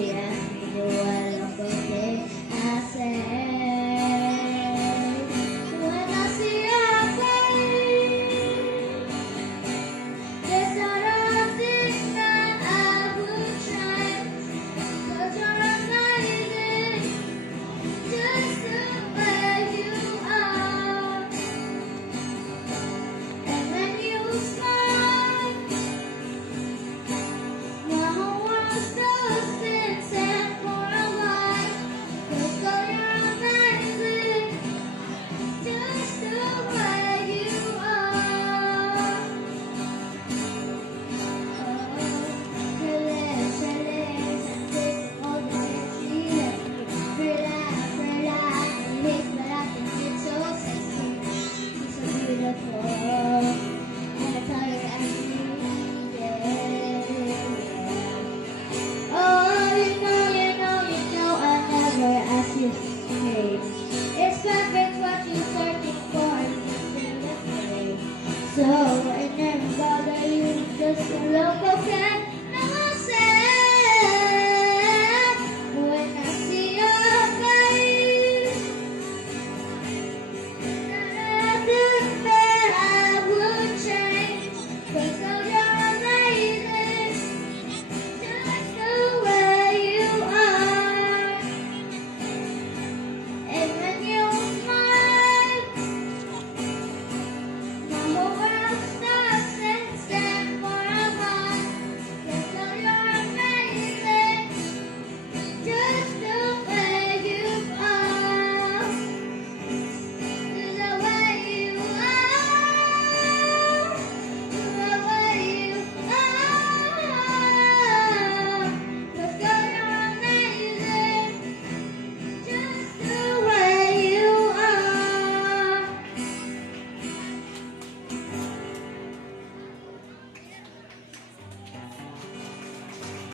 She asked me, do I look okay? I said, when I see your face, there's not a thing that I would change. 'Cause you're amazing, just the way you are. And when you smile, my whole world stops dancing for a while. 'Cause girl, you're amazing, just the way you are. Relax, relax, and take all the energy left me. Relax, relax, and live, but I think it's so sexy. You're so beautiful, and that's all you ask me, yeah. Oh, you know, I never ask you to stay. It's perfect what you're searching for, and you're still afraid. So I never bother you, just look okay.